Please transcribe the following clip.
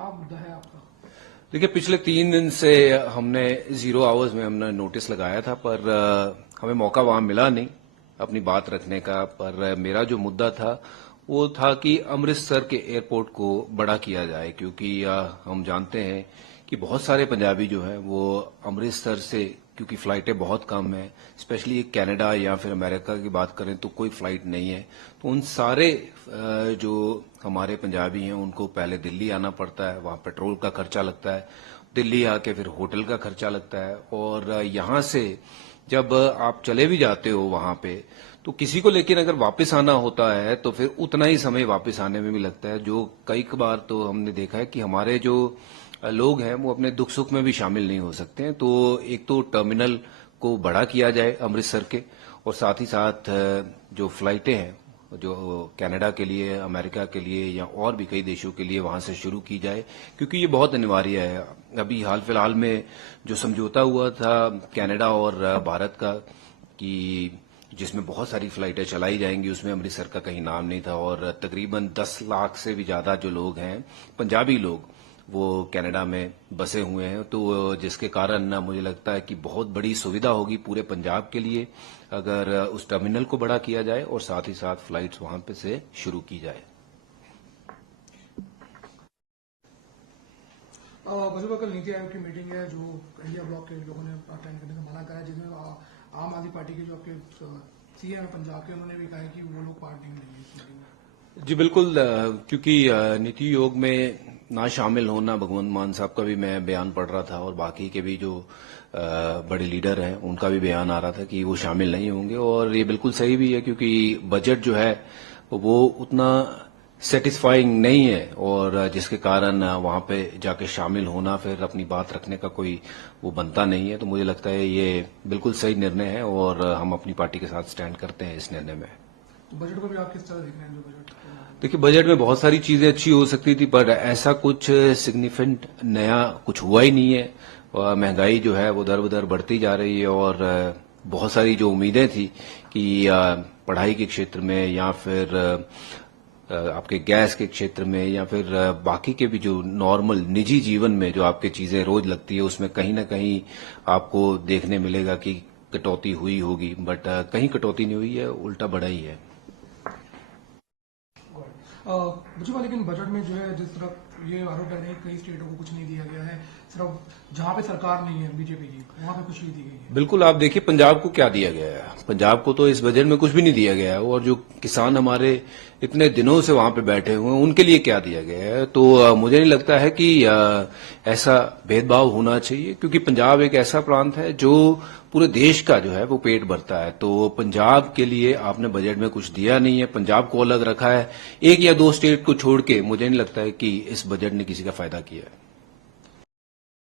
क्या मुद्दा है आपका? देखिए, पिछले 3 दिन से हमने 0 आवर्स में हमने नोटिस लगाया था, पर हमें मौका वहां मिला नहीं अपनी बात रखने का। पर मेरा जो मुद्दा था वो था कि अमृतसर के एयरपोर्ट को बड़ा किया जाए, क्योंकि हम जानते हैं कि बहुत सारे पंजाबी जो हैं वो अमृतसर से, क्योंकि फ्लाइटें बहुत कम हैं, स्पेशली कनाडा या फिर अमेरिका की बात करें तो कोई फ्लाइट नहीं है, तो उन सारे जो हमारे पंजाबी हैं उनको पहले दिल्ली आना पड़ता है, वहां पेट्रोल का खर्चा लगता है, दिल्ली आके फिर होटल का खर्चा लगता है, और यहां से जब आप चले भी जाते हो वहां पे तो किसी को लेकिन अगर वापस आना होता है तो फिर उतना ही समय वापस आने में भी लगता है। जो कई बार तो हमने देखा है कि हमारे जो लोग हैं वो अपने दुख सुख में भी शामिल नहीं हो सकते हैं। तो एक तो टर्मिनल को बड़ा किया जाए अमृतसर के, और साथ ही साथ जो फ्लाइटें हैं जो कनाडा के लिए, अमेरिका के लिए या और भी कई देशों के लिए वहां से शुरू की जाए, क्योंकि ये बहुत अनिवार्य है। अभी हाल फिलहाल में जो समझौता हुआ था कनाडा और भारत का, कि जिसमें बहुत सारी फ्लाइटें चलाई जाएंगी, उसमें अमृतसर का कहीं नाम नहीं था, और तकरीबन 10 लाख से भी ज्यादा जो लोग हैं पंजाबी लोग वो कनाडा में बसे हुए हैं। तो जिसके कारण मुझे लगता है कि बहुत बड़ी सुविधा होगी पूरे पंजाब के लिए अगर उस टर्मिनल को बड़ा किया जाए और साथ ही साथ फ्लाइट्स वहां पे से शुरू की जाए। भाजपा कल नीति आयोग की मीटिंग है जो इंडिया ब्लॉक के लोगों ने अटेंड करने का मना करा है, जिसमें आम आदमी पार्टी के जो आपके सीएम है पंजाब के, उन्होंने भी कहा है कि वो लोग पार्ट नहीं लेंगे इस मीटिंग में। जी बिल्कुल, क्योंकि नीति आयोग में ना शामिल होना, भगवंत मान साहब का भी मैं बयान पढ़ रहा था और बाकी के भी जो बड़े लीडर हैं उनका भी बयान आ रहा था कि वो शामिल नहीं होंगे, और ये बिल्कुल सही भी है क्योंकि बजट जो है वो उतना सेटिस्फाइंग नहीं है, और जिसके कारण वहां पे जाके शामिल होना, फिर अपनी बात रखने का कोई वो बनता नहीं है। तो मुझे लगता है ये बिल्कुल सही निर्णय है और हम अपनी पार्टी के साथ स्टैंड करते हैं इस निर्णय में। तो बजट को भी आप किस तरह देख रहे हैं? जो बजट देखिए, बजट में बहुत सारी चीजें अच्छी हो सकती थी, पर ऐसा कुछ सिग्निफिकेंट नया कुछ हुआ ही नहीं है। महंगाई जो है वो दर बदर बढ़ती जा रही है, और बहुत सारी जो उम्मीदें थी कि पढ़ाई के क्षेत्र में या फिर आपके गैस के क्षेत्र में या फिर बाकी के भी जो नॉर्मल निजी जीवन में जो आपके चीजें रोज लगती है, उसमें कहीं ना कहीं आपको देखने मिलेगा कि कटौती हुई होगी, बट कहीं कटौती नहीं हुई है, उल्टा बढ़ा ही है। भाजपा लेकिन बजट में जो है जिस तरह ये आरोप लग रहे हैं कई स्टेटों को कुछ नहीं दिया गया है, सिर्फ जहां पे सरकार नहीं है बीजेपी की वहां पे कुछ नहीं दी गई है। बिल्कुल, आप देखिए पंजाब को क्या दिया गया है। पंजाब को तो इस बजट में कुछ भी नहीं दिया गया है, और जो किसान हमारे इतने दिनों से वहां पे बैठे हुए हैं उनके लिए क्या दिया गया है। तो मुझे नहीं लगता है कि ऐसा भेदभाव होना चाहिए, क्योंकि पंजाब एक ऐसा प्रांत है जो पूरे देश का जो है वो पेट भरता है। तो पंजाब के लिए आपने बजट में कुछ दिया नहीं है, पंजाब को अलग रखा है, एक या दो स्टेट को छोड़ के। मुझे नहीं लगता है कि इस बजट ने किसी का फायदा किया है।